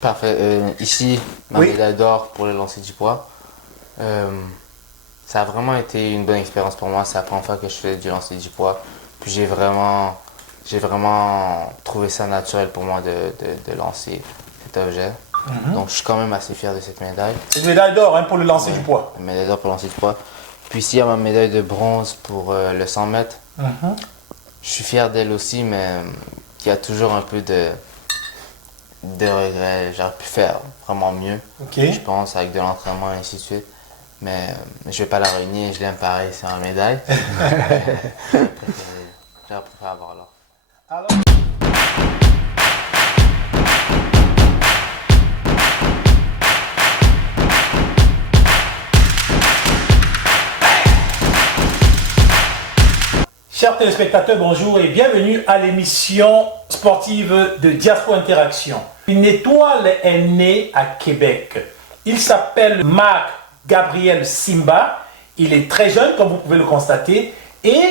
Parfait. Ici, ma Oui. médaille d'or pour le lancer du poids. Ça a vraiment été une bonne expérience pour moi. C'est la première fois que je fais du lancer du poids. Puis j'ai vraiment trouvé ça naturel pour moi de lancer cet objet. Donc je suis quand même assez fier de cette médaille. C'est une médaille d'or pour le lancer Ouais, du poids. une médaille d'or pour le lancer du poids. Puis ici, il y a ma médaille de bronze pour le 100 mètres. Je suis fier d'elle aussi, mais il y a toujours un peu de regrets. J'aurais pu faire vraiment mieux, Ok. je pense, avec de l'entraînement et ainsi de suite. Mais je vais pas la réunir, je l'aime pareil, c'est ma médaille. J'aurais préféré avoir l'or. Alors... Chers téléspectateurs, bonjour et bienvenue à l'émission sportive de Diaspora Interaction. Une étoile est née à Québec. Il s'appelle Marc Gabriel Simba. Il est très jeune, comme vous pouvez le constater. Et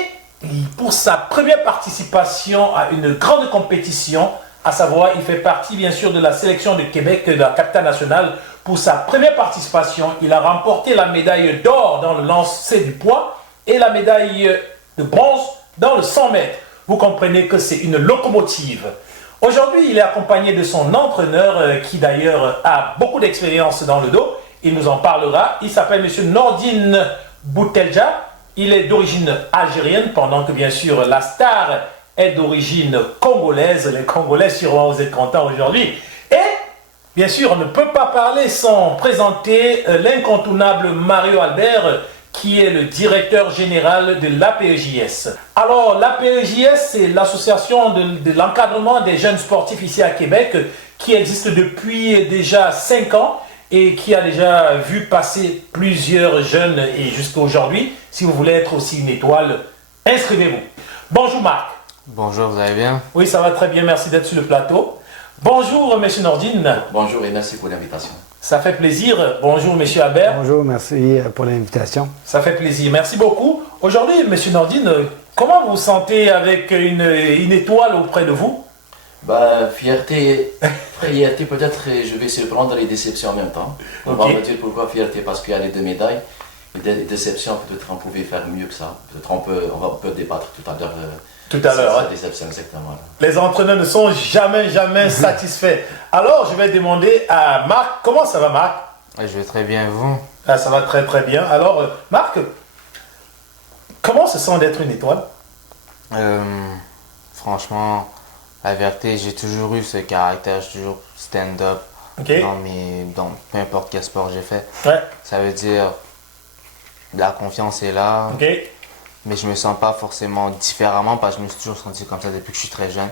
pour sa première participation à une grande compétition, à savoir, il fait partie bien sûr de la sélection de Québec, de la capitale nationale. Pour sa première participation, il a remporté la médaille d'or dans le lancer du poids et la médaille de bronze dans le 100 mètres. Vous comprenez que c'est une locomotive. Aujourd'hui, il est accompagné de son entraîneur qui d'ailleurs a beaucoup d'expérience dans le dos. Il nous en parlera. Il s'appelle M. Nordine Boutelja. Il est d'origine algérienne, pendant que bien sûr la star est d'origine congolaise. Les Congolais, sûrement, vous êtes contents aujourd'hui. Et bien sûr, on ne peut pas parler sans présenter l'incontournable Mario Albert, qui est le directeur général de l'APEJS. Alors, l'APEJS, c'est l'association de l'encadrement des jeunes sportifs ici à Québec, qui existe depuis déjà 5 ans et qui a déjà vu passer plusieurs jeunes et jusqu'à aujourd'hui. Si vous voulez être aussi une étoile, inscrivez-vous. Bonjour Marc. Bonjour, vous allez bien? Oui, ça va très bien, merci d'être sur le plateau. Bonjour Monsieur Nordine. Bonjour et merci pour l'invitation. Ça fait plaisir. Bonjour Monsieur Albert. Bonjour, merci pour l'invitation. Ça fait plaisir. Merci beaucoup. Aujourd'hui, Monsieur Nordine, comment vous vous sentez avec une étoile auprès de vous? Fierté peut-être, et je vais se prendre les déceptions en même temps. On va me dire pourquoi fierté, parce qu'il y a les deux médailles. Et déception, peut-être on pouvait faire mieux que ça. Peut-être on peut débattre tout à l'heure. Hein. Déception, exactement. Les entraîneurs ne sont jamais satisfaits. Alors, je vais demander à Marc. Comment ça va, Marc? Je vais très bien, vous? Ah, ça va très bien. Alors, Marc, comment se sent d'être une étoile? Franchement, la vérité, j'ai toujours eu ce caractère, j'ai toujours stand-up dans peu importe quel sport j'ai fait. Ouais. Ça veut dire, la confiance est là. Mais je me sens pas forcément différemment parce que je me suis toujours senti comme ça depuis que je suis très jeune.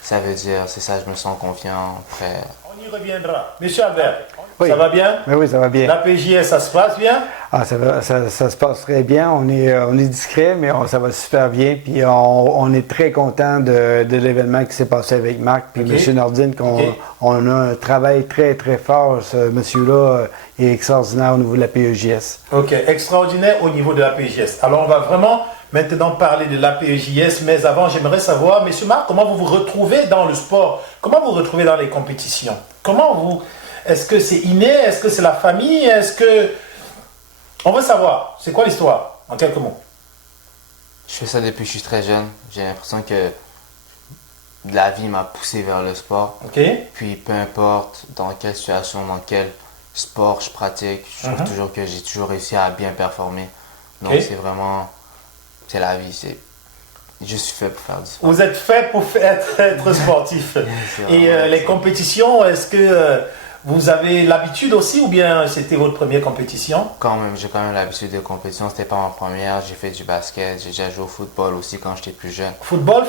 Ça veut dire, c'est ça, je me sens confiant, prêt. On y reviendra. Monsieur Albert, Oui. ça va bien? Oui, ça va bien. La PJS, ça se passe bien? Ah, ça se passe très bien. On est discret, mais ça va super bien. Puis on est très content de l'événement qui s'est passé avec Marc puis M. Nordine. On a un travail très fort. Ce monsieur-là est extraordinaire au niveau de la PEJS. Ok, extraordinaire au niveau de la PEJS. Alors on va vraiment maintenant parler de la PEJS, mais avant j'aimerais savoir, M. Marc, comment vous vous retrouvez dans le sport? Comment vous vous retrouvez dans les compétitions? Est-ce que c'est inné? Est-ce que c'est la famille? On veut savoir, c'est quoi l'histoire, en quelques mots? Je fais ça depuis que je suis très jeune. J'ai l'impression que la vie m'a poussé vers le sport. Puis peu importe dans quelle situation, dans quel sport je pratique, je trouve toujours que j'ai toujours réussi à bien performer. Donc c'est la vie. Je suis fait pour faire du sport. Vous êtes fait pour être sportif. Et les compétitions, est-ce que vous avez l'habitude aussi ou bien c'était votre première compétition? Quand même, j'ai quand même l'habitude de compétition. C'était pas ma première. J'ai fait du basket. J'ai déjà joué au football aussi quand j'étais plus jeune. Football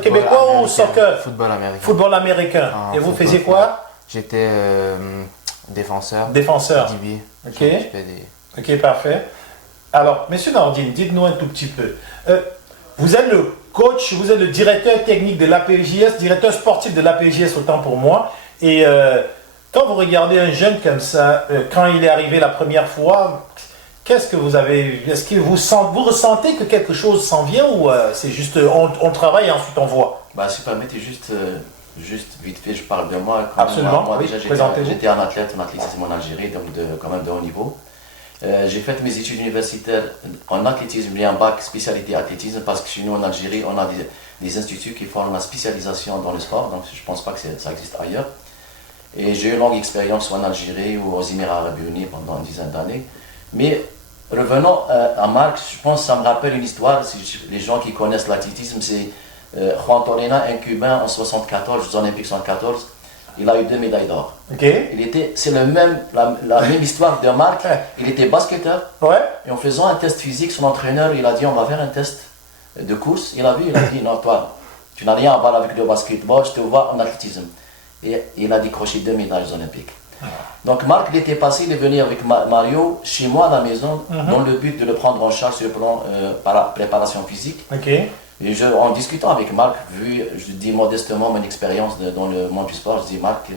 québécois américain. ou soccer? Football américain. Football américain. Et vous faisiez quoi? J'étais défenseur. Défenseur. DB. Ok, parfait. Alors, Monsieur Nordine, dites-nous un tout petit peu. Vous êtes le coach, vous êtes le directeur technique de l'APEJS, directeur sportif de l'APEJS autant pour moi. Et quand vous regardez un jeune comme ça, quand il est arrivé la première fois, qu'est-ce que vous avez? Est-ce que vous ressentez que quelque chose s'en vient ou c'est juste on travaille et ensuite on voit? Si vous permettez juste, juste vite fait, je parle de moi. Quand Absolument. Moi oui, déjà, j'étais un athlète en athlétisme en Algérie, donc quand même de haut niveau. J'ai fait mes études universitaires en athlétisme et un bac spécialité athlétisme parce que chez nous en Algérie, on a des instituts qui font la spécialisation dans le sport, donc je ne pense pas que ça existe ailleurs. Et j'ai eu une longue expérience soit en Algérie ou aux Émirats Arabes Unis pendant une dizaine d'années. Mais revenons à Marc, je pense que ça me rappelle une histoire, les gens qui connaissent l'athlétisme, c'est Juan Torena, un Cubain en 74, aux Olympiques 74. Il a eu 2 médailles d'or. Okay. C'est la même histoire de Marc. Il était basketteur. Ouais. Et en faisant un test physique, son entraîneur, il a dit on va faire un test de course. Il a dit non, toi, tu n'as rien à voir avec le basketball, je te vois en athlétisme. Et il a décroché 2 médailles olympiques. Donc Marc, il était passé de venir avec Mario chez moi à la maison, dans le but de le prendre en charge sur le plan préparation physique. Okay. Et en discutant avec Marc, je dis modestement mon expérience dans le monde du sport, je dis Marc,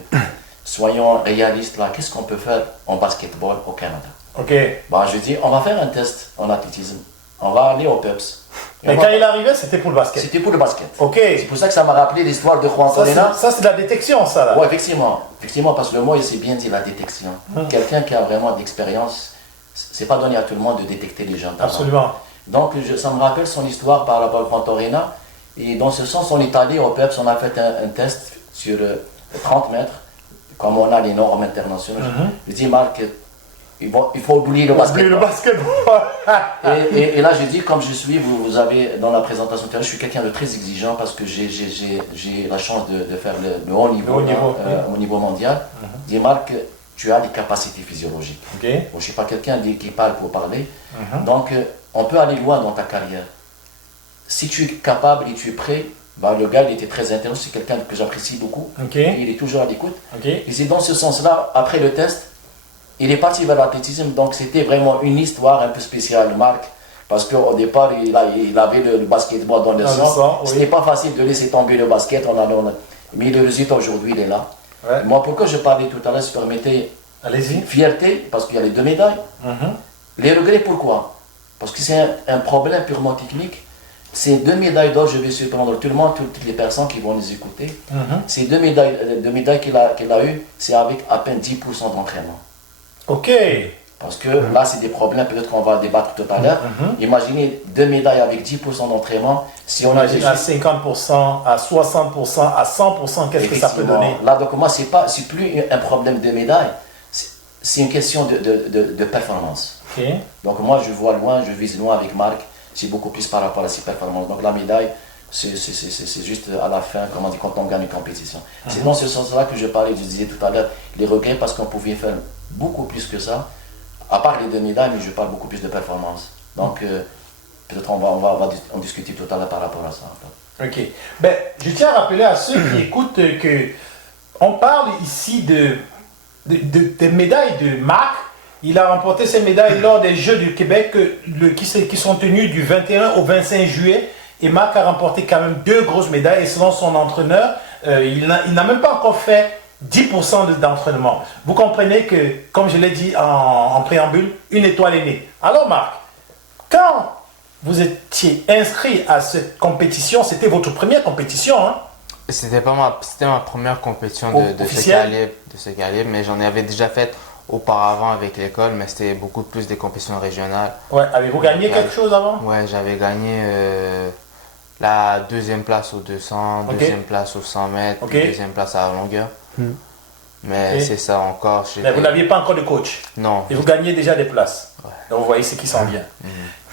soyons réalistes là, qu'est-ce qu'on peut faire en basketball au Canada? Ok. Bah, je dis, on va faire un test en athlétisme, on va aller au PEPS. Mais quand il arrivait, c'était pour le basket? C'était pour le basket. Ok. C'est pour ça que ça m'a rappelé l'histoire de Juan Torena. Ça, c'est de la détection, ça là? Oui, effectivement, parce que le mot, il s'est bien dit, la détection. Quelqu'un qui a vraiment d'expérience, c'est pas donné à tout le monde de détecter les gens. Absolument. Donc, ça me rappelle son histoire par rapport à Juan Torena. Et dans ce sens, on est allé au PEPS, on a fait un test sur 30 mètres, comme on a les normes internationales. Je dis, Marc, il faut oublier le basket. Le basketball. et là, je dis, comme je suis, vous avez dans la présentation, je suis quelqu'un de très exigeant parce que j'ai la chance de faire le haut niveau, au niveau mondial. Je dis, Marc, tu as des capacités physiologiques. Okay. Bon, je ne suis pas quelqu'un qui parle pour parler. Donc, on peut aller loin dans ta carrière. Si tu es capable et tu es prêt, bah, le gars il était très intéressant, c'est quelqu'un que j'apprécie beaucoup. Okay. Il est toujours à l'écoute. Okay. Et c'est dans ce sens-là, après le test, il est parti vers l'athlétisme. Donc c'était vraiment une histoire un peu spéciale, Marc. Parce qu'au départ, il avait le basketball dans le sang. Oui. Ce n'est pas facile de laisser tomber le basket. Mais le résultat aujourd'hui, il est là. Ouais. Moi, pourquoi je parlais tout à l'heure, si vous permettez, allez-y. Fierté, parce qu'il y a les 2 médailles. Les regrets, pourquoi? Parce que c'est un problème purement technique. Ces 2 médailles d'or, je vais surprendre tout le monde, toutes les personnes qui vont les écouter. Ces 2 médailles qu'il a eues, c'est avec à peine 10% d'entraînement. Ok. Parce que là, c'est des problèmes, peut-être qu'on va débattre tout à l'heure. Imaginez 2 médailles avec 10% d'entraînement. Si on imagine à 50%, à 60%, à 100%, qu'est-ce que ça peut donner? Là, donc moi, c'est plus un problème de médailles, c'est une question de performance. Okay. Donc moi, je vois loin, je vise loin avec Marc. C'est beaucoup plus par rapport à ses performances. Donc la médaille, c'est juste à la fin, comment on dit, quand on gagne une compétition. C'est dans ce sens-là que je parlais, je disais tout à l'heure, les regrets, parce qu'on pouvait faire beaucoup plus que ça. À part les 2 médailles, mais je parle beaucoup plus de performance. Donc peut-être on va en discuter tout à l'heure par rapport à ça. Ok. Ben, je tiens à rappeler à ceux qui écoutent que on parle ici des médailles de Marc. Il a remporté ces médailles lors des Jeux du Québec qui sont tenus du 21 au 25 juillet. Et Marc a remporté quand même 2 grosses médailles. Et selon son entraîneur, il n'a même pas encore fait 10% d'entraînement. Vous comprenez que, comme je l'ai dit en préambule, une étoile est née. Alors Marc, quand vous étiez inscrit à cette compétition, c'était votre première compétition, hein? C'était ma première compétition de ce calibre, mais j'en avais déjà fait auparavant avec l'école, mais c'était beaucoup plus des compétitions régionales. Ouais, avez-vous gagné quelque chose avant? Ouais, j'avais gagné la 2e place au 200, 2e place au 100 mètres, 2e place à la longueur. Mais c'est ça encore. Mais vous n'aviez pas encore de coach? Non. Et vous gagnez déjà des places? Ouais. Donc vous voyez ce qui s'en vient.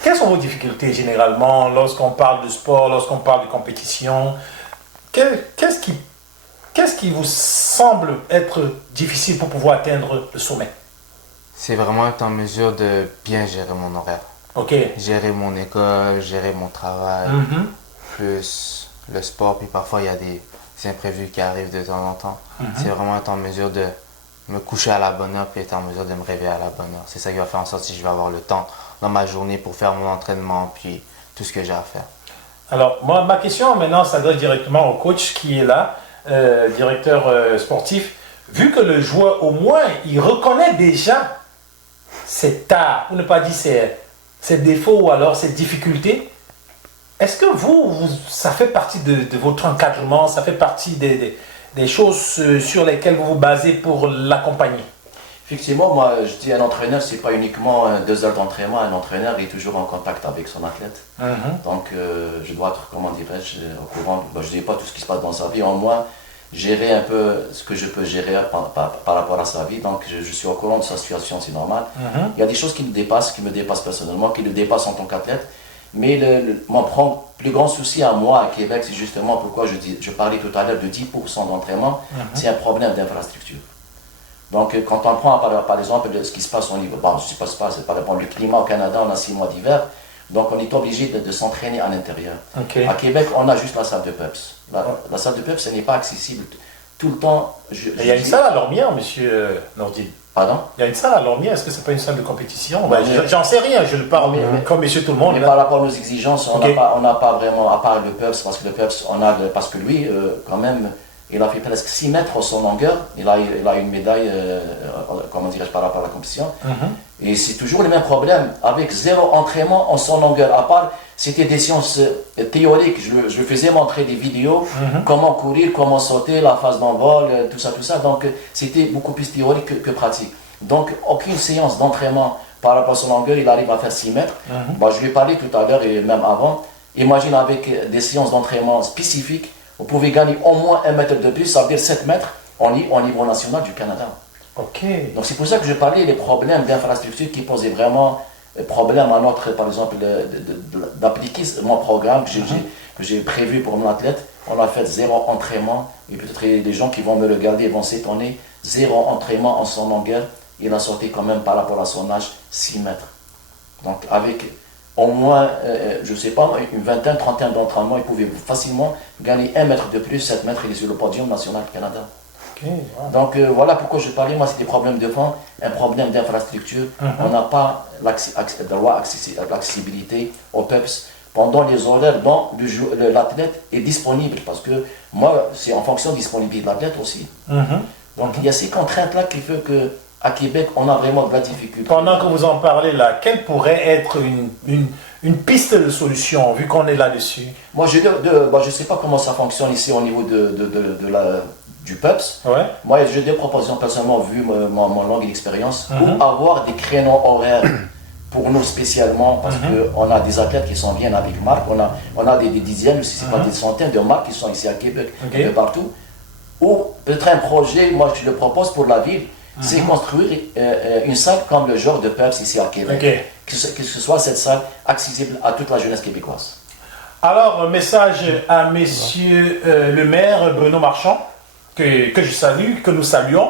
Quelles sont vos difficultés généralement lorsqu'on parle de sport, lorsqu'on parle de compétition? Qu'est-ce qui vous semble être difficile pour pouvoir atteindre le sommet? C'est vraiment être en mesure de bien gérer mon horaire. Ok. Gérer mon école, gérer mon travail, plus le sport, puis parfois il y a des imprévus qui arrivent de temps en temps. C'est vraiment être en mesure de me coucher à la bonne heure, puis être en mesure de me réveiller à la bonne heure. C'est ça qui va faire en sorte que je vais avoir le temps dans ma journée pour faire mon entraînement, puis tout ce que j'ai à faire. Alors, moi, ma question maintenant s'adresse directement au coach qui est là, directeur sportif. Vu que le joueur, au moins, il reconnaît déjà ses tares, pour ne pas dire ses défauts ou alors ses difficultés, est-ce que ça fait partie de votre encadrement, ça fait partie des choses sur lesquelles vous vous basez pour l'accompagner? Effectivement, moi je dis un entraîneur, c'est pas uniquement 2 heures d'entraînement, un entraîneur est toujours en contact avec son athlète. Donc je dois être, comment dirais-je, au courant, je ne dis pas tout ce qui se passe dans sa vie, au moins gérer un peu ce que je peux gérer par rapport à sa vie, donc je suis au courant de sa situation, c'est normal. Il y a des choses qui me dépassent personnellement, qui le dépassent en tant qu'athlète, mais mon plus grand souci à moi à Québec, c'est justement pourquoi je parlais tout à l'heure de 10% d'entraînement, c'est un problème d'infrastructure. Donc, quand on prend par exemple ce qui se passe au niveau, je ne sais pas, c'est par exemple le climat au Canada, on a 6 mois d'hiver, donc on est obligé de s'entraîner à l'intérieur. À Québec, on a juste la salle de PEPS. La salle de PEPS, ce n'est pas accessible tout le temps. Il y a une salle à Lormière, monsieur Nordine. Pardon? Il y a une salle à Lormière, est-ce que ce n'est pas une salle de compétition? J'en sais rien, je le parle comme monsieur tout le monde. Mais par rapport à nos exigences, on n'a pas vraiment, à part le PEPS, parce que le PEPS, parce que lui, quand même, il a fait presque 6 mètres à son longueur. Il a une médaille, comment dirais-je, par rapport à la compétition. Et c'est toujours le même problème, avec 0 entraînement en son longueur. À part, c'était des sciences théoriques. Je faisais montrer des vidéos, comment courir, comment sauter, la phase d'envol, tout ça. Donc, c'était beaucoup plus théorique que pratique. Donc, aucune séance d'entraînement par rapport à son longueur, il arrive à faire 6 mètres. Je lui ai parlé tout à l'heure et même avant. Imagine avec des séances d'entraînement spécifiques, vous pouvez gagner au moins 1 mètre de plus, ça veut dire 7 mètres au niveau national du Canada. Donc c'est pour ça que je parlais des problèmes d'infrastructure qui posaient vraiment problème à notre, par exemple, d'appliquer mon programme que j'ai prévu pour mon athlète. On a fait 0 entraînement, et peut-être les gens qui vont me regarder vont s'étonner, 0 entraînement en son longueur, il a sorti quand même par rapport à son âge 6 mètres. Donc avec au moins, je ne sais pas, une vingtaine, trentaine d'entraînements, il pouvait facilement gagner 1 mètre de plus, 7 mètres, il est sur le podium national du Canada. Donc voilà pourquoi je parlais, moi c'est des problèmes de fond, un problème d'infrastructure. On n'a pas l'accessibilité au PEPS pendant les horaires dont l'athlète est disponible, parce que moi c'est en fonction de la disponibilité de l'athlète aussi. Donc il y a ces contraintes-là qui font que à Québec, on a vraiment de la difficulté. Pendant que vous en parlez là, quelle pourrait être une piste de solution, vu qu'on est là-dessus? Moi, je ne sais pas comment ça fonctionne ici au niveau du PEPS. Moi, j'ai des propositions personnellement, vu mon longue expérience, pour avoir des créneaux horaires pour nous spécialement, parce qu'on a des athlètes qui sont bien avec Marc, on a des dizaines, si ce n'est pas des centaines de marques qui sont ici à Québec, un peu partout. Ou peut-être un projet, moi je le propose pour la ville, c'est construire une salle comme le genre de PEPS ici à Québec. Que ce soit cette salle accessible à toute la jeunesse québécoise. Alors, un message à messieurs le maire Bruno Marchand, que je salue, que nous saluons.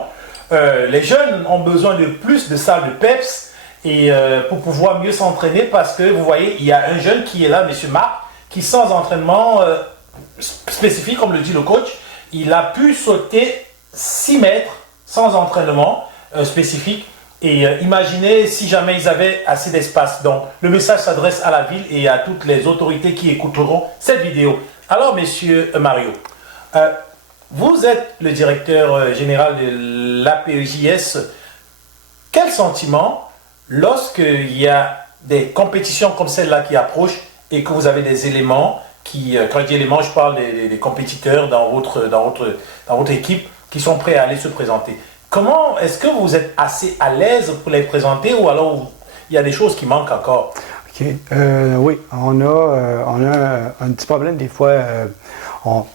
Les jeunes ont besoin de plus de salles de PEPS et pour pouvoir mieux s'entraîner, parce que vous voyez, il y a un jeune qui est là, monsieur Marc, qui sans entraînement spécifique, comme le dit le coach, il a pu sauter 6 mètres sans entraînement spécifique. Et imaginez si jamais ils avaient assez d'espace. Donc, le message s'adresse à la ville et à toutes les autorités qui écouteront cette vidéo. Alors, monsieur Mario, vous êtes le directeur général de l'APEJS. Quel sentiment lorsqu'il y a des compétitions comme celle-là qui approchent et que vous avez des éléments qui, quand je dis éléments, je parle des compétiteurs dans votre équipe qui sont prêts à aller se présenter. Comment est-ce que vous êtes assez à l'aise pour les présenter, ou alors il y a des choses qui manquent encore? Oui, on a un petit problème des fois.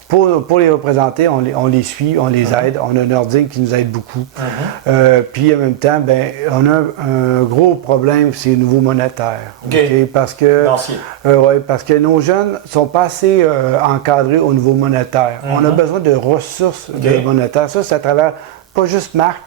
Pour les représenter, on les suit, on les aide. On a Nordine qui nous aide beaucoup. Puis en même temps, on a un gros problème, c'est au niveau monétaire. Parce que nos jeunes ne sont pas assez encadrés au niveau monétaire. On a besoin de ressources monétaires. Ça, c'est à travers pas juste Marc,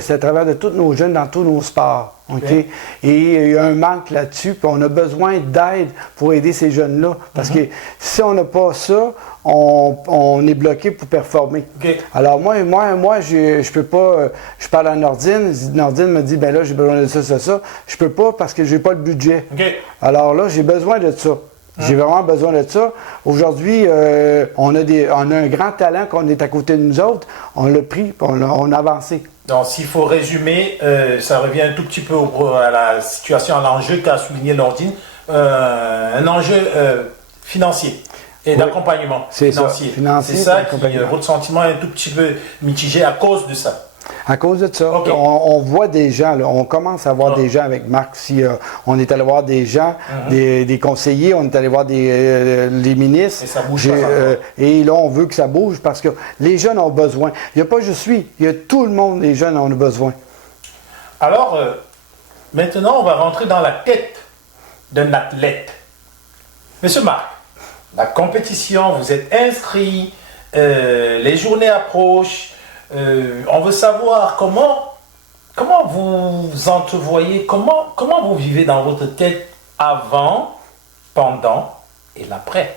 c'est à travers de tous nos jeunes dans tous nos sports. Et il y a un manque là-dessus, puis on a besoin d'aide pour aider ces jeunes-là. Parce que si on n'a pas ça, on est bloqué pour performer. Alors moi, je peux pas. Je parle à Nordine me dit, ben là, j'ai besoin de ça. Je peux pas parce que j'ai pas le budget. Alors là, j'ai besoin de ça. J'ai vraiment besoin de ça. Aujourd'hui, on a un grand talent qu'on est à côté de nous autres. On l'a pris, puis on a avancé. Donc, s'il faut résumer, ça revient un tout petit peu à la situation, à l'enjeu qu'a souligné Nordine, un enjeu financier. et d'accompagnement financier. C'est ça qui, votre sentiment est un tout petit peu mitigé à cause de ça. À cause de ça, on voit des gens, là, on commence à voir des gens avec Marc. Si on est allé voir des gens, des conseillers, on est allé voir les ministres. Et ça bouge et là, on veut que ça bouge parce que les jeunes ont besoin. Il n'y a pas juste lui, il y a tout le monde, les jeunes ont besoin. Alors, maintenant, on va rentrer dans la tête d'un athlète. Monsieur Marc, la compétition, vous êtes inscrit, les journées approchent. On veut savoir comment vous entrevoyez, comment vous vivez dans votre tête avant, pendant et l'après.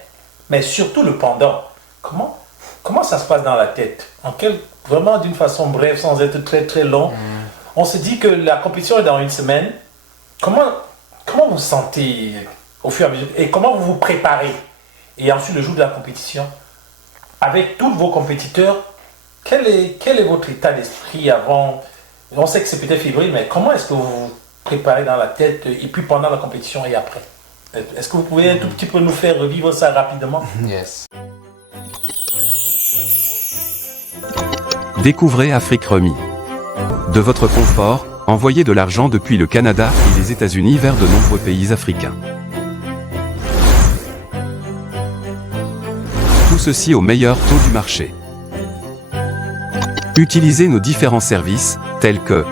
Mais surtout le pendant. Comment ça se passe dans la tête? Vraiment d'une façon brève, sans être très très long. On se dit que la compétition est dans une semaine. Comment vous vous sentez au fur et à mesure? Et comment vous vous préparez? Et ensuite le jour de la compétition, avec tous vos compétiteurs, quel est votre état d'esprit avant? On sait que c'est peut-être fébrile, mais comment est-ce que vous vous préparez dans la tête et puis pendant la compétition et après? Est-ce que vous pouvez un tout petit peu nous faire revivre ça rapidement? Yes. Découvrez Afrique Remi. De votre confort, envoyez de l'argent depuis le Canada et les États-Unis vers de nombreux pays africains. Tout ceci au meilleur taux du marché. Utilisez nos différents services, tels que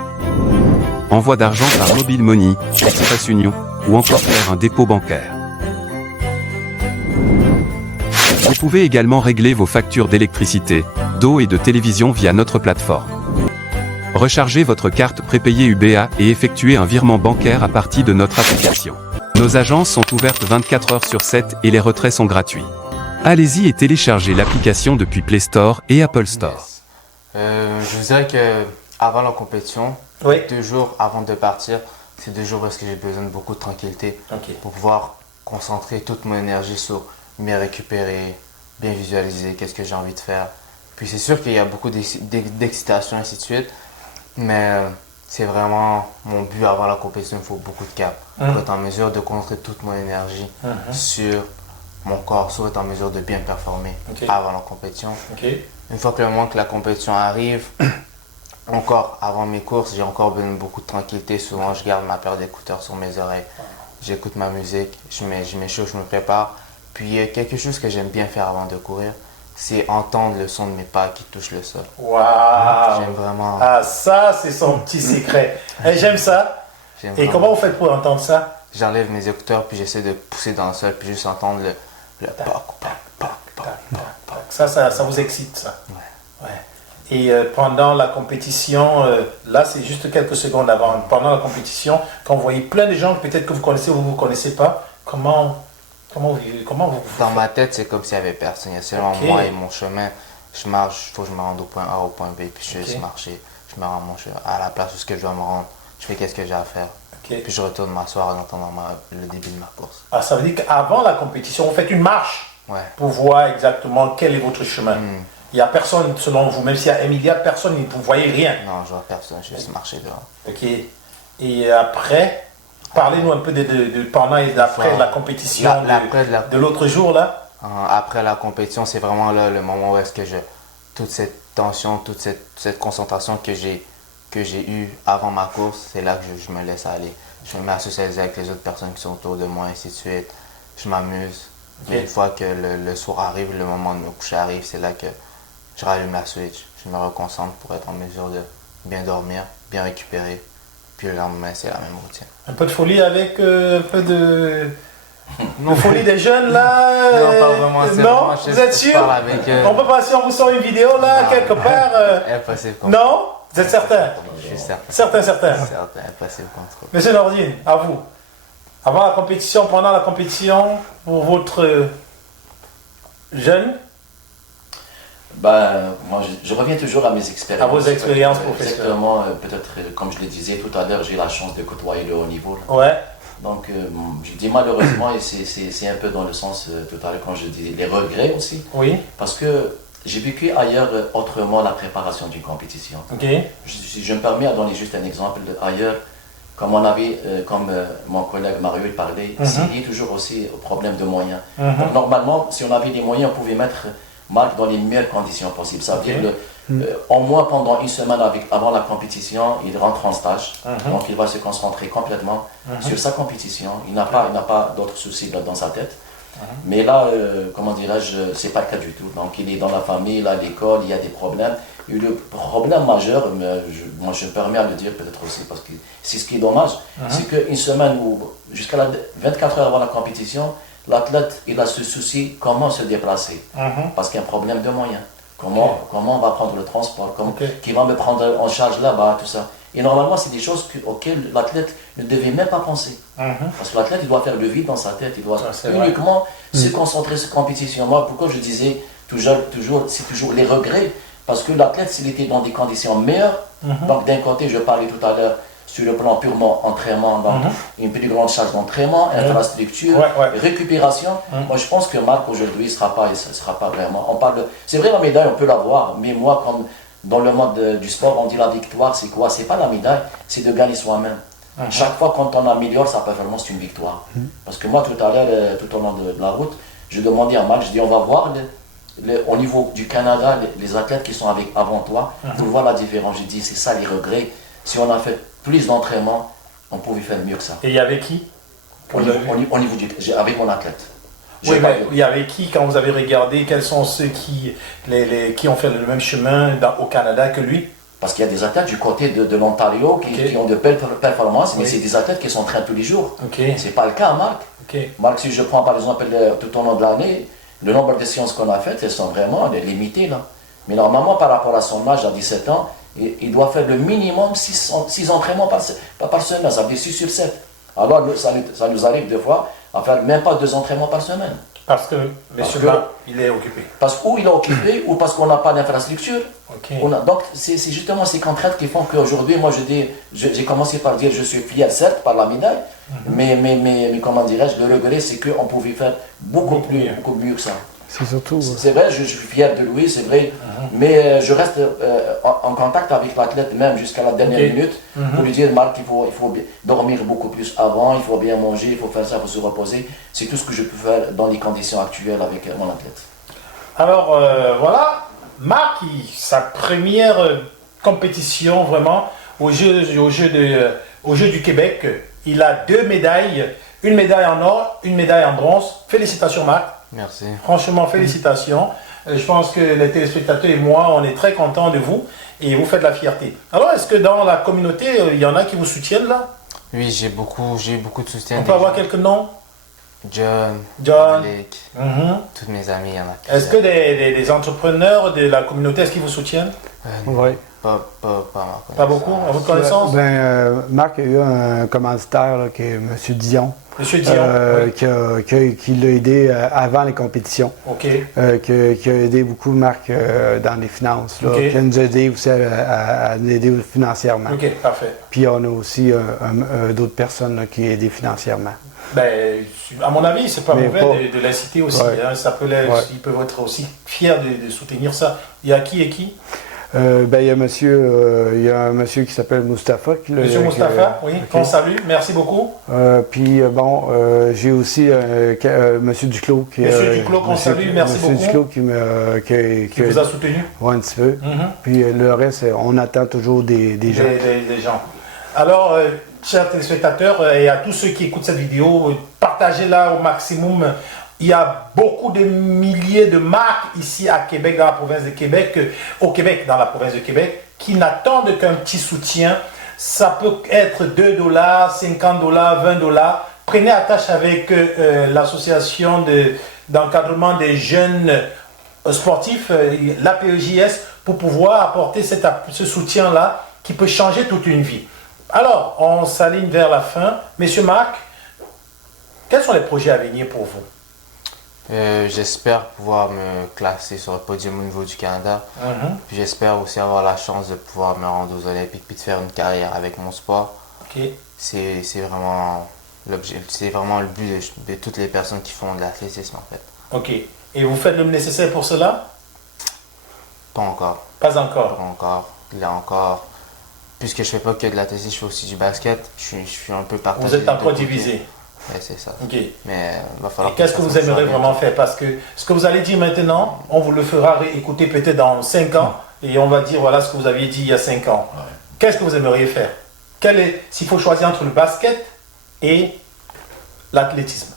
envoi d'argent par Mobile Money, Express Union, ou encore faire un dépôt bancaire. Vous pouvez également régler vos factures d'électricité, d'eau et de télévision via notre plateforme. Rechargez votre carte prépayée UBA et effectuez un virement bancaire à partir de notre application. Nos agences sont ouvertes 24 heures sur 7 et les retraits sont gratuits. Allez-y et téléchargez l'application depuis Play Store et Apple Store. Yes. Je vous dirais qu'avant la compétition, 2 jours avant de partir, c'est 2 jours parce que j'ai besoin de beaucoup de tranquillité pour pouvoir concentrer toute mon énergie sur bien récupérer, bien visualiser qu'est-ce que j'ai envie de faire. Puis c'est sûr qu'il y a beaucoup d'excitation et ainsi de suite, mais c'est vraiment mon but avant la compétition. Il faut beaucoup de calme pour être en mesure de concentrer toute mon énergie sur mon corps, pour être en mesure de bien performer avant la compétition. Une fois que le moment que la compétition arrive, encore avant mes courses, j'ai encore besoin de beaucoup de tranquillité. Souvent, je garde ma paire d'écouteurs sur mes oreilles. J'écoute ma musique, je mets chaud, je me prépare. Puis, quelque chose que j'aime bien faire avant de courir, c'est entendre le son de mes pas qui touchent le sol. Waouh! J'aime vraiment. Ah, ça, c'est son petit secret. Et j'aime ça. Et comment vous faites pour entendre ça? J'enlève mes écouteurs, puis j'essaie de pousser dans le sol, puis juste entendre le poc, poc, poc, poc, poc. Ça vous excite, ça? Ouais. Et pendant la compétition, là c'est juste quelques secondes avant, pendant la compétition, quand vous voyez plein de gens peut-être que vous connaissez ou vous ne connaissez pas, comment vous Dans ma tête, c'est comme s'il n'y avait personne. Il y a seulement moi et mon chemin. Je marche, il faut que je me rende au point A, au point B, puis je laisse marcher. Je me rends à la place où je dois me rendre. Je fais qu'est-ce que j'ai à faire. Puis je retourne m'asseoir en attendant le début de ma course. Ah, ça veut dire qu'avant la compétition, vous faites une marche pour voir exactement quel est votre chemin. Il n'y a personne, selon vous, même s'il y a un milliard de personnes, vous ne voyez rien. Non, je vois personne, je laisse marcher dehors. Et après, parlez-nous un peu de pendant et d'après la compétition de l'autre jour là. Après la compétition, c'est vraiment là le moment où est-ce que toute cette tension, toute cette concentration que j'ai eue avant ma course, c'est là que je me laisse aller. Je me mets à socialiser avec les autres personnes qui sont autour de moi, ainsi de suite. Je m'amuse. Et une fois que le soir arrive, le moment de me coucher arrive, c'est là que je rallume la switch. Je me reconcentre pour être en mesure de bien dormir, bien récupérer. Puis le lendemain, c'est la même routine. Un peu de folie avec un peu de folie des jeunes là. Non, pas vraiment. Non, vous êtes sûr? On peut passer, on vous sort une vidéo là, quelque part. Impossible. Non? Vous êtes certain? Je suis certain. Certain. Certain, impossible contrôle. Monsieur Nordine, à vous. Avant la compétition, pendant la compétition, pour votre jeune? Moi, je reviens toujours à mes expériences. À vos expériences professionnelles. Exactement, peut-être, comme je le disais tout à l'heure, j'ai la chance de côtoyer le haut niveau. Ouais. Donc, je dis malheureusement, et c'est un peu dans le sens, tout à l'heure, quand je dis les regrets aussi. Oui. Parce que j'ai vécu ailleurs autrement la préparation d'une compétition. Ok. Je me permets de donner juste un exemple. Ailleurs, comme mon collègue Mario il parlait, c'est lié toujours aussi au problème de moyens. Donc, normalement, si on avait des moyens, on pouvait mettre Marc dans les meilleures conditions possibles. Ça veut dire au moins pendant une semaine avant la compétition, il rentre en stage. Donc il va se concentrer complètement sur sa compétition. Il n'a pas d'autres soucis dans sa tête. Mais là, comment dirais-je, c'est pas le cas du tout. Donc il est dans la famille, là, à l'école, il y a des problèmes. Et le problème majeur, moi je me permets à le dire peut-être aussi, parce que c'est ce qui est dommage, c'est qu'une semaine ou jusqu'à 24 heures avant la compétition, l'athlète il a ce souci comment se déplacer, parce qu'il y a un problème de moyens. Comment on va prendre le transport, qui va me prendre en charge là-bas, tout ça. Et normalement, c'est des choses auxquelles l'athlète ne devait même pas penser. Parce que l'athlète, il doit faire le vide dans sa tête, il doit uniquement se concentrer sur la compétition. Moi, pourquoi je disais c'est toujours les regrets, parce que l'athlète, s'il était dans des conditions meilleures, donc d'un côté, je parlais tout à l'heure, sur le plan purement entraînement, donc une plus grande charge d'entraînement, infrastructure, récupération. Moi, je pense que Marc, aujourd'hui, il sera pas vraiment... C'est vrai, la médaille, on peut l'avoir, mais moi, comme dans le monde du sport, on dit la victoire, c'est quoi? C'est pas la médaille, c'est de gagner soi-même. Chaque fois, quand on améliore sa performance, c'est une victoire. Parce que moi, tout à l'heure, tout au long de la route, je demandais à Marc, je dis, on va voir au niveau du Canada, les athlètes qui sont avant toi, pour voir la différence. Je dis, c'est ça les regrets. Si on a fait plus d'entraînement, on pouvait faire mieux que ça. Et il y avait qui au niveau avec mon athlète. Oui, mais il y avait qui quand vous avez regardé? Quels sont ceux qui ont fait le même chemin au Canada que lui? Parce qu'il y a des athlètes du côté de l'Ontario qui ont de belles performances, mais c'est des athlètes qui s'entraînent tous les jours. C'est pas le cas à Marc. Marc, si je prends par exemple tout au long de l'année, le nombre de séances qu'on a faites, elles sont vraiment limitées là. Mais normalement, par rapport à son âge, à 17 ans, il doit faire le minimum 6 entraînements par semaine, ça veut dire 6 sur 7. Alors ça nous arrive des fois à faire même pas 2 entraînements par semaine. Parce que monsieur Marc, il est occupé. Parce qu'il est occupé ou parce qu'on n'a pas d'infrastructure. Donc c'est justement ces contraintes qui font qu'aujourd'hui, moi j'ai commencé par dire je suis fier certes par la médaille, mais comment dirais-je, le regret c'est qu'on pouvait faire beaucoup mieux que ça. C'est surtout... C'est vrai, je suis fier de lui, c'est vrai, mais je reste en contact avec l'athlète même jusqu'à la dernière minute pour lui dire, Marc, il faut dormir beaucoup plus avant, il faut bien manger, il faut faire ça, il faut se reposer. C'est tout ce que je peux faire dans les conditions actuelles avec mon athlète. Alors voilà, Marc, sa première compétition vraiment au jeu du Québec, il a 2 médailles, une médaille en or, une médaille en bronze. Félicitations Marc. Merci. Franchement, félicitations. Je pense que les téléspectateurs et moi, on est très contents de vous et vous faites la fierté. Alors, est-ce que dans la communauté, il y en a qui vous soutiennent là? Oui, j'ai eu beaucoup de soutien. On peut avoir quelques noms? John, Malik, tous mes amis, il y en a. Est-ce que des entrepreneurs de la communauté, est-ce qu'ils vous soutiennent? Oui. Pas beaucoup, à votre connaissance? Marc a eu un commanditaire là, qui est M. Dion. Monsieur Dion, qui l'a aidé avant les compétitions. Qui a aidé beaucoup Marc dans les finances. Là, qui nous a aidé aussi à nous aider financièrement. OK, parfait. Puis on a aussi d'autres personnes là, qui aident financièrement. Ben, à mon avis, c'est pas mauvais de l'inciter aussi. Hein, ils peuvent être aussi fiers de soutenir ça. Il y a qui et qui? Il y a un monsieur qui s'appelle Mustapha. Monsieur Mustapha, oui, qu'on salue, merci beaucoup. J'ai aussi monsieur Duclos. Monsieur Duclos, qu'on salue, merci beaucoup. Monsieur Duclos qui vous a soutenu. Oui, un petit peu. Puis le reste, on attend toujours des gens. Des gens. Alors, chers téléspectateurs et à tous ceux qui écoutent cette vidéo, partagez-la au maximum. Il y a beaucoup de milliers de marques ici à Québec, dans la province de Québec, au Québec, dans la province de Québec, qui n'attendent qu'un petit soutien. Ça peut être 2 $, 50 $, 20 $. Prenez attache avec l'association d'encadrement des jeunes sportifs, l'APEJS, pour pouvoir apporter ce soutien-là qui peut changer toute une vie. Alors, on s'aligne vers la fin. Monsieur Marc, quels sont les projets à venir pour vous? J'espère pouvoir me classer sur le podium au niveau du Canada. Puis j'espère aussi avoir la chance de pouvoir me rendre aux Olympiques puis de faire une carrière avec mon sport. C'est vraiment le but de toutes les personnes qui font de l'athlétisme en fait. OK. Et vous faites le nécessaire pour cela? Pas encore. Pas encore. Pas encore. Il y a encore puisque je fais pas que de l'athlétisme, je fais aussi du basket. Je suis un peu partagé. Vous êtes encore divisé. Oui, c'est ça. Ok. Mais va falloir. Et qu'est-ce que vous aimeriez vraiment faire? Parce que ce que vous allez dire maintenant, on vous le fera réécouter peut-être dans 5 ans et on va dire voilà ce que vous aviez dit il y a 5 ans. Ouais. Qu'est-ce que vous aimeriez faire? S'il faut choisir entre le basket et l'athlétisme?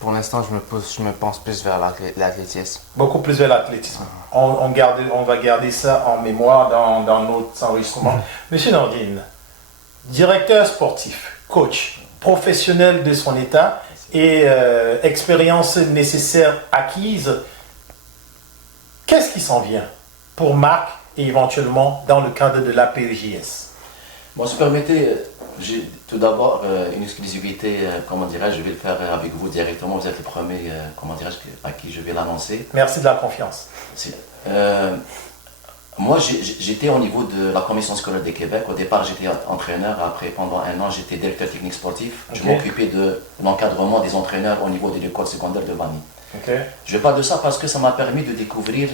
Pour l'instant, je me pense plus vers l'athlétisme. Beaucoup plus vers l'athlétisme. On va garder ça en mémoire dans notre enregistrement. Monsieur Nordine, directeur sportif, coach, professionnel de son état et expérience nécessaire acquise, qu'est-ce qui s'en vient pour Marc et éventuellement dans le cadre de la PEJS? Bon, si vous permettez, j'ai tout d'abord une exclusivité, comment dirais-je, je vais le faire avec vous directement, vous êtes le premier, comment dirais-je, à qui je vais l'annoncer. Merci de la confiance. Moi, j'étais au niveau de la commission scolaire du Québec. Au départ, j'étais entraîneur. Après, pendant 1 an, j'étais directeur technique sportif. Okay. Je m'occupais de l'encadrement des entraîneurs au niveau de l'école secondaire de Vani. Okay. Je parle de ça parce que ça m'a permis de découvrir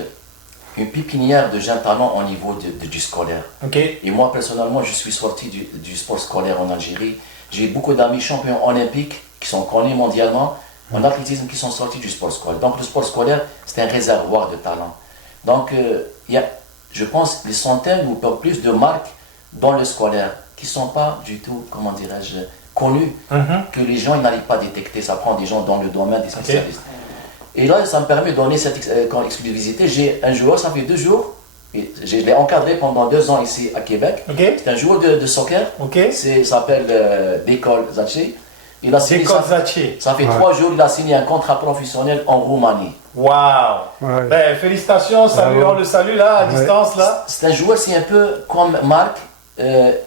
une pépinière de jeunes talents au niveau du scolaire. Okay. Et moi, personnellement, je suis sorti du sport scolaire en Algérie. J'ai beaucoup d'amis champions olympiques qui sont connus mondialement en athlétisme qui sont sortis du sport scolaire. Donc, le sport scolaire, c'est un réservoir de talents. Donc, il y a, je pense, des centaines ou plus de marques dans le scolaire qui ne sont pas du tout, comment dirais-je, connues, que les gens n'arrivent pas à détecter. Ça prend des gens dans le domaine des spécialistes. Okay. Et là, ça me permet de donner cette exclusivité. J'ai un joueur, ça fait 2 jours, et je l'ai encadré pendant 2 ans ici à Québec. Okay. C'est un joueur de soccer, okay. Il s'appelle Dekol Zaché. Ça fait 3 jours, il a signé un contrat professionnel en Roumanie. Waouh! Ouais. Ben, félicitations, salut, on le salue là, à distance là. C'est un joueur, c'est un peu comme Marc.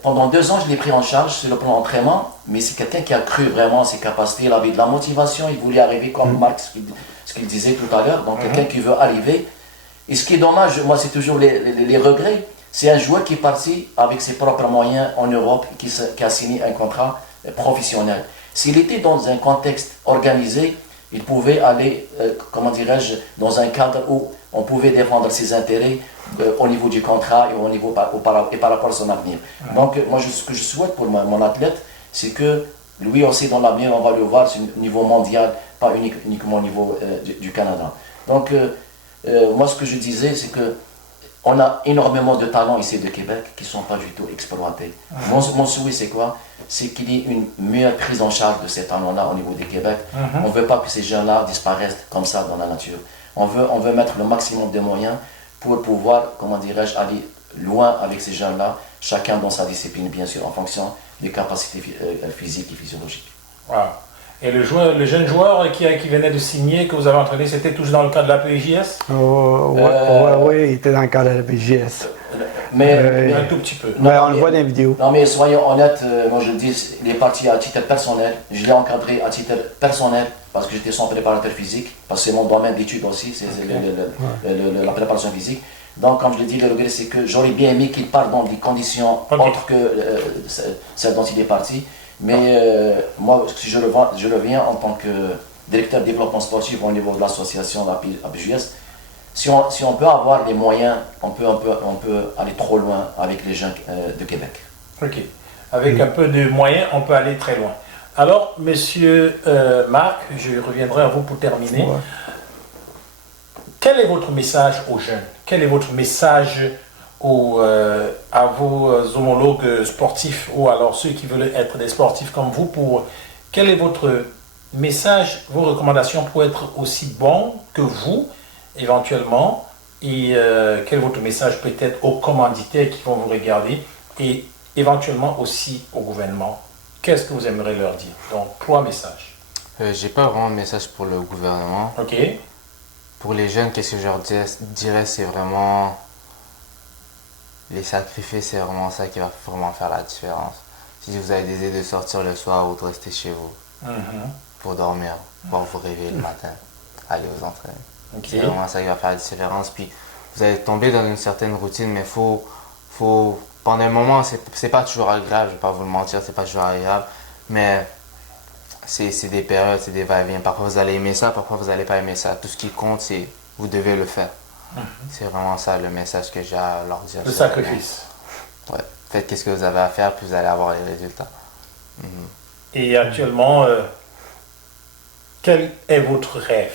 Pendant 2 ans, je l'ai pris en charge sur le plan d'entraînement, mais c'est quelqu'un qui a cru vraiment à ses capacités, il avait de la motivation, il voulait arriver comme Marc, ce qu'il disait tout à l'heure, donc quelqu'un qui veut arriver. Et ce qui est dommage, moi c'est toujours les regrets, c'est un joueur qui est parti avec ses propres moyens en Europe, qui a signé un contrat professionnel. S'il était dans un contexte organisé, il pouvait aller, comment dirais-je, dans un cadre où on pouvait défendre ses intérêts au niveau du contrat et par rapport à son avenir. Donc, moi, ce que je souhaite pour mon athlète, c'est que lui aussi, dans l'avenir, on va le voir au niveau mondial, pas uniquement au niveau du Canada. Donc, moi, ce que je disais, c'est que on a énormément de talents ici de Québec qui ne sont pas du tout exploités. Mon souhait, c'est quoi? C'est qu'il y ait une meilleure prise en charge de ces talents-là au niveau du Québec. On ne veut pas que ces jeunes-là disparaissent comme ça dans la nature. On veut mettre le maximum de moyens pour pouvoir, comment dirais-je, aller loin avec ces jeunes-là, chacun dans sa discipline, bien sûr, en fonction des capacités physiques et physiologiques. Wow. Et le jeune joueur qui venait de signer, que vous avez entraîné, c'était toujours dans le cadre de la PEJS? Oui, il était dans le cadre de la PEJS. Mais un tout petit peu. On le voit dans les vidéos. Non, mais soyons honnêtes, moi je le dis, il est parti à titre personnel. Je l'ai encadré à titre personnel parce que j'étais son préparateur physique, parce que c'est mon domaine d'études aussi, c'est la préparation physique. Donc, comme je l'ai dit, le regret, c'est que j'aurais bien aimé qu'il parte dans des conditions autres que celles dont il est parti. Mais moi, si je le viens en tant que directeur de développement sportif au niveau de l'association APJS, si on peut avoir les moyens, on peut aller trop loin avec les jeunes de Québec. Ok. Avec un peu de moyens, on peut aller très loin. Alors, monsieur Marc, je reviendrai à vous pour terminer. Ouais. Quel est votre message aux jeunes? Quel est votre message à vos homologues sportifs ou alors ceux qui veulent être des sportifs comme vous? Quel est votre message, vos recommandations pour être aussi bons que vous, éventuellement? Et quel est votre message peut-être aux commanditaires qui vont vous regarder et éventuellement aussi au gouvernement? Qu'est-ce que vous aimeriez leur dire? Donc, 3 messages. J'ai pas vraiment de message pour le gouvernement. Ok. Pour les jeunes, qu'est-ce que je leur dirais, c'est vraiment les sacrifices, c'est vraiment ça qui va vraiment faire la différence. Si vous avez des idées de sortir le soir ou de rester chez vous pour dormir, pour vous réveiller le matin, aller vous entraîner. Okay. C'est vraiment ça qui va faire la différence. Puis vous allez tomber dans une certaine routine, mais faut pendant un moment, c'est pas toujours agréable, je vais pas vous le mentir, c'est pas toujours agréable, mais c'est des périodes, c'est des va-et-vient. Parfois vous allez aimer ça, parfois vous n'allez pas aimer ça. Tout ce qui compte, c'est vous devez le faire. C'est vraiment ça le message que j'ai à leur dire. Le sacrifice. Ouais. faites ce que vous avez à faire, puis vous allez avoir les résultats. Et actuellement, quel est votre rêve?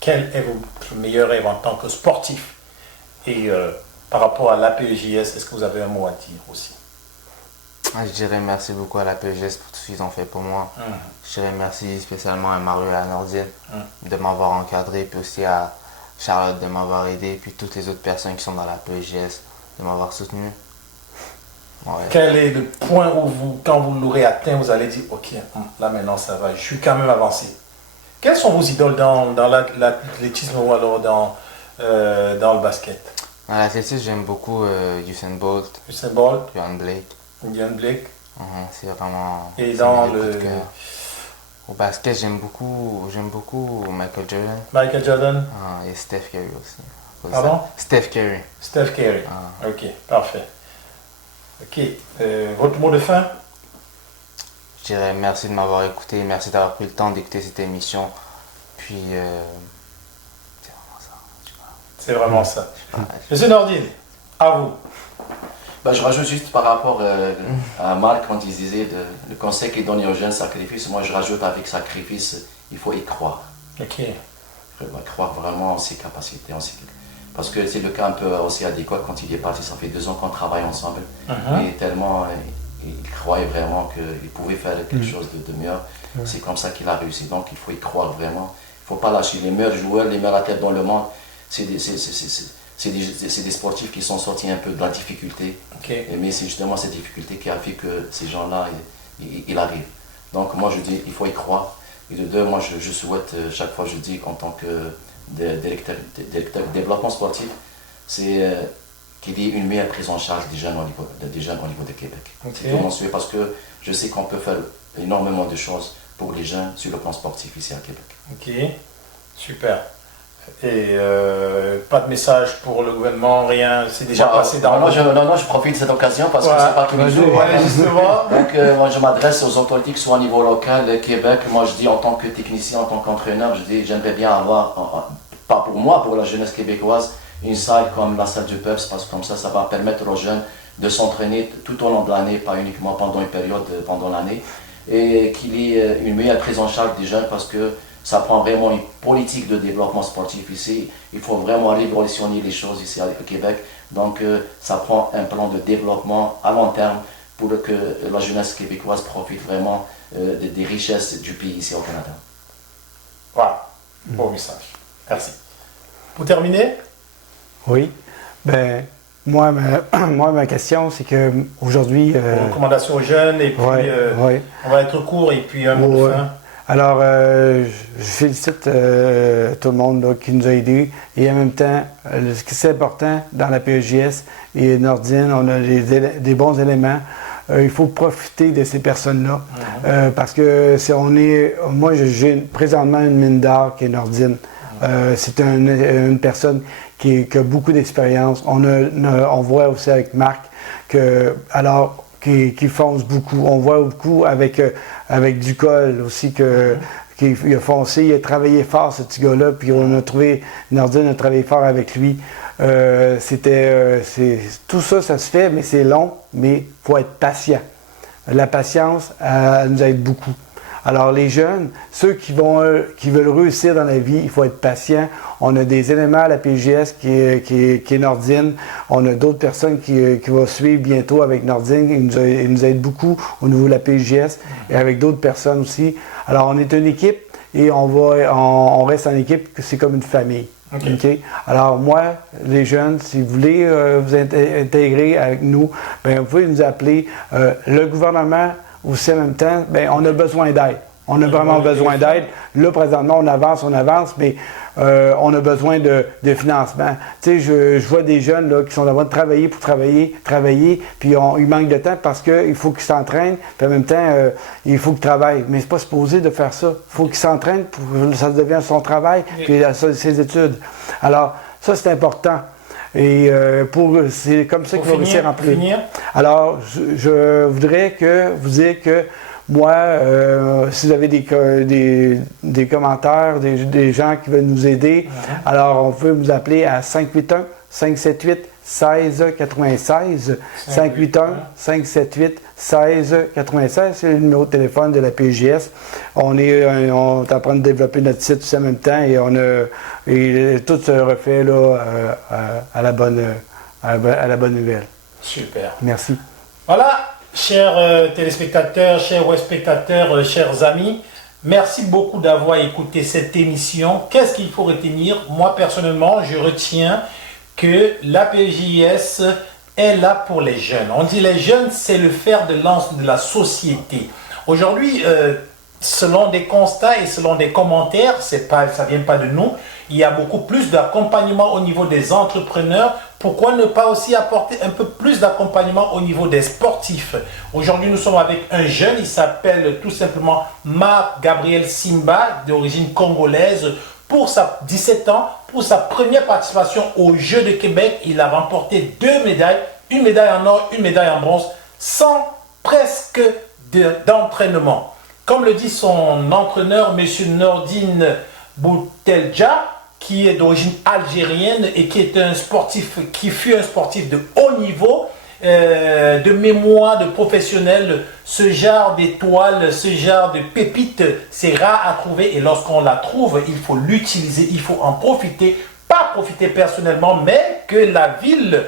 Quel est votre meilleur rêve en tant que sportif? Et par rapport à l'APEJS, est-ce que vous avez un mot à dire aussi? Je dirais merci beaucoup à l'APEJS pour tout ce qu'ils ont fait pour moi. Je dirais merci spécialement à Mario et à Nordine de m'avoir encadré, puis aussi à Charlotte de m'avoir aidé, puis toutes les autres personnes qui sont dans l'APEJS de m'avoir soutenu. Ouais. Quel est le point où vous, quand vous l'aurez atteint, vous allez dire ok, là maintenant ça va, je suis quand même avancé? Quelles sont vos idoles dans l'athlétisme ou alors dans le basket? Dans l'athlétisme, j'aime beaucoup Usain Bolt, Usain Bolt, Dion Blake. C'est vraiment. Et dans le. Au basket, j'aime beaucoup Michael Jordan. Michael Jordan. Et Steph Curry aussi. Pardon? Steph Curry. Steph Curry. Ok, parfait. Ok, votre mot de fin? Je dirais merci de m'avoir écouté, merci d'avoir pris le temps d'écouter cette émission. Puis, c'est vraiment ça. Monsieur Nordine, à vous. Je rajoute juste par rapport à Marc quand il disait le conseil qu'il donne aux jeunes, sacrifice. Moi, je rajoute avec sacrifice, il faut y croire. Ok. Il faut croire vraiment en ses capacités. Parce que c'est le cas un peu aussi adéquat quand il est parti. Ça fait 2 ans qu'on travaille ensemble. Et tellement il croyait vraiment qu'il pouvait faire quelque chose de meilleur. C'est comme ça qu'il a réussi. Donc il faut y croire vraiment. Il ne faut pas lâcher. Les meilleurs joueurs, les meilleurs athlètes dans le monde, c'est des sportifs qui sont sortis un peu de la difficulté. Mais c'est justement cette difficulté qui a fait que ces gens-là, ils arrivent. Donc moi je dis, il faut y croire. Et de deux, moi je souhaite, chaque fois je dis qu'en tant que directeur de développement sportif, c'est qu'il y ait une meilleure prise en charge des jeunes au niveau de Québec. C'est tout mon souhait parce que je sais qu'on peut faire énormément de choses pour les jeunes sur le plan sportif ici à Québec. Ok, super. Et pas de message pour le gouvernement, rien, c'est déjà passé dans non, je profite de cette occasion parce que c'est pas tous les jours. Justement. Donc moi je m'adresse aux autorités qui sont au niveau local, Québec. Moi je dis en tant que technicien, en tant qu'entraîneur, je dis j'aimerais bien avoir, pas pour moi, pour la jeunesse québécoise, une salle comme la salle du PEPS parce que comme ça va permettre aux jeunes de s'entraîner tout au long de l'année, pas uniquement pendant une période pendant l'année. Et qu'il y ait une meilleure prise en charge des jeunes parce que ça prend vraiment une politique de développement sportif ici. Il faut vraiment révolutionner les choses ici au Québec. Donc ça prend un plan de développement à long terme pour que la jeunesse québécoise profite vraiment des richesses du pays ici au Canada. Voilà, bon message. Merci. Pour terminer? Oui. Moi, ma question, c'est qu'aujourd'hui... Recommandation aux jeunes, et puis on va être court, et puis un mot de fin. Alors, je félicite tout le monde là, qui nous a aidés. Et en même temps, ce qui est important dans la PEJS et Nordine, on a des bons éléments. Il faut profiter de ces personnes-là. Parce que moi, j'ai présentement une mine d'or qui est Nordine. C'est une personne qui a beaucoup d'expérience. On voit aussi avec Marc qui fonce beaucoup. On voit beaucoup avec Ducol aussi qu'il a foncé, il a travaillé fort ce petit gars-là, puis Nordine a travaillé fort avec lui. Tout ça se fait, mais c'est long, mais il faut être patient. La patience, elle nous aide beaucoup. Alors les jeunes, ceux qui veulent réussir dans la vie, il faut être patient. On a des éléments à la PGS qui est Nordine. On a d'autres personnes qui vont suivre bientôt avec Nordine. Ils nous aident beaucoup au niveau de la PGS et avec d'autres personnes aussi. Alors on est une équipe et on reste en équipe, c'est comme une famille. Okay. Alors moi, les jeunes, si vous voulez vous intégrer avec nous, vous pouvez nous appeler. Le gouvernement, aussi en même temps, on a besoin d'aide. On a vraiment besoin d'aide. Là, présentement, on avance, mais on a besoin de financement. Tu sais, je vois des jeunes là, qui sont en train de travailler, puis ils manquent de temps parce qu'il faut qu'ils s'entraînent, puis en même temps, il faut qu'ils travaillent. Mais c'est pas supposé de faire ça. Il faut qu'ils s'entraînent pour que ça devienne son travail, puis ses études. Alors, ça, c'est important. Et c'est comme ça qu'il va réussir à remplir. Alors, je voudrais vous dire que moi, si vous avez des commentaires, des gens qui veulent nous aider, alors on peut vous appeler à 581-578-5673. 1696, 581-578-1696, c'est le numéro de téléphone de la PJS. On est en train de développer notre site aussi en même temps et tout se refait là, à la bonne nouvelle. Super. Merci. Voilà, chers téléspectateurs, chers web spectateurs, chers amis, merci beaucoup d'avoir écouté cette émission. Qu'est-ce qu'il faut retenir? Moi, personnellement, je retiens que la PJS est là pour les jeunes. On dit les jeunes, c'est le fer de lance de la société. Aujourd'hui, selon des constats et selon des commentaires, ça ne vient pas de nous, il y a beaucoup plus d'accompagnement au niveau des entrepreneurs. Pourquoi ne pas aussi apporter un peu plus d'accompagnement au niveau des sportifs? Aujourd'hui, nous sommes avec un jeune, il s'appelle tout simplement Marc Gabriel Simba, d'origine congolaise. Pour 17 ans, pour sa première participation aux Jeux de Québec, il a remporté 2 médailles, une médaille en or, une médaille en bronze, sans presque d'entraînement. Comme le dit son entraîneur, M. Nordine Boutelja, qui est d'origine algérienne et qui est un sportif, qui fut un sportif de haut niveau, de mémoire, de professionnel, ce genre d'étoile, ce genre de pépite, c'est rare à trouver et lorsqu'on la trouve, il faut l'utiliser, il faut en profiter, pas profiter personnellement, mais que la ville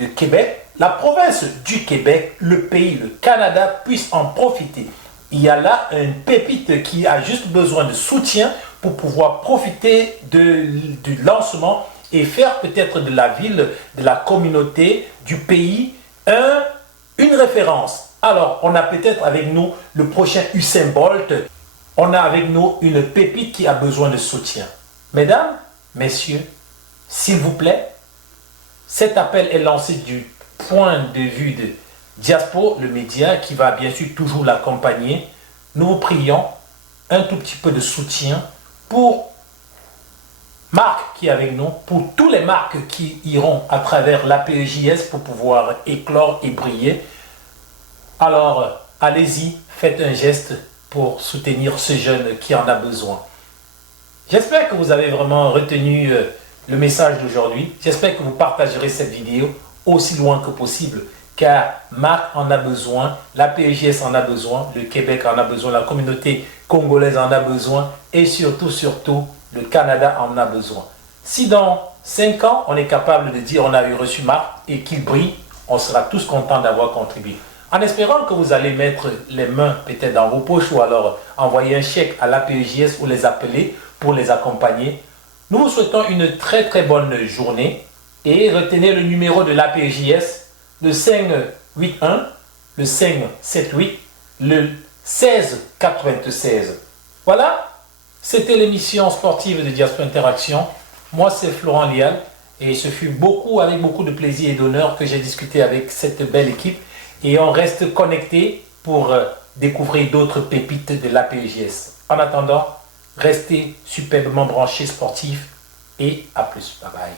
de Québec, la province du Québec, le pays, le Canada puisse en profiter. Il y a là une pépite qui a juste besoin de soutien pour pouvoir profiter du lancement et faire peut-être de la ville, de la communauté, du pays, une référence. Alors, on a peut-être avec nous le prochain Usain Bolt. On a avec nous une pépite qui a besoin de soutien. Mesdames, messieurs, s'il vous plaît, cet appel est lancé du point de vue de Diaspo, le média, qui va bien sûr toujours l'accompagner. Nous vous prions un tout petit peu de soutien pour Marc qui est avec nous, pour tous les marques qui iront à travers la PJS pour pouvoir éclore et briller. Alors, allez-y, faites un geste pour soutenir ce jeune qui en a besoin. J'espère que vous avez vraiment retenu le message d'aujourd'hui. J'espère que vous partagerez cette vidéo aussi loin que possible, car Marc en a besoin, la PJS en a besoin, le Québec en a besoin, la communauté congolaise en a besoin et surtout, le Canada en a besoin. Si dans 5 ans, on est capable de dire on a reçu Marc et qu'il brille, on sera tous contents d'avoir contribué. En espérant que vous allez mettre les mains peut-être dans vos poches ou alors envoyer un chèque à la PJS ou les appeler pour les accompagner. Nous vous souhaitons une très bonne journée et retenez le numéro de la PJS, le 581, le 578, le 1696. Voilà, c'était l'émission sportive de Diaspo Interaction. Moi, c'est Florent Lial et ce fut avec beaucoup de plaisir et d'honneur que j'ai discuté avec cette belle équipe. Et on reste connecté pour découvrir d'autres pépites de la PJS. En attendant, restez superbement branchés sportifs et à plus. Bye bye.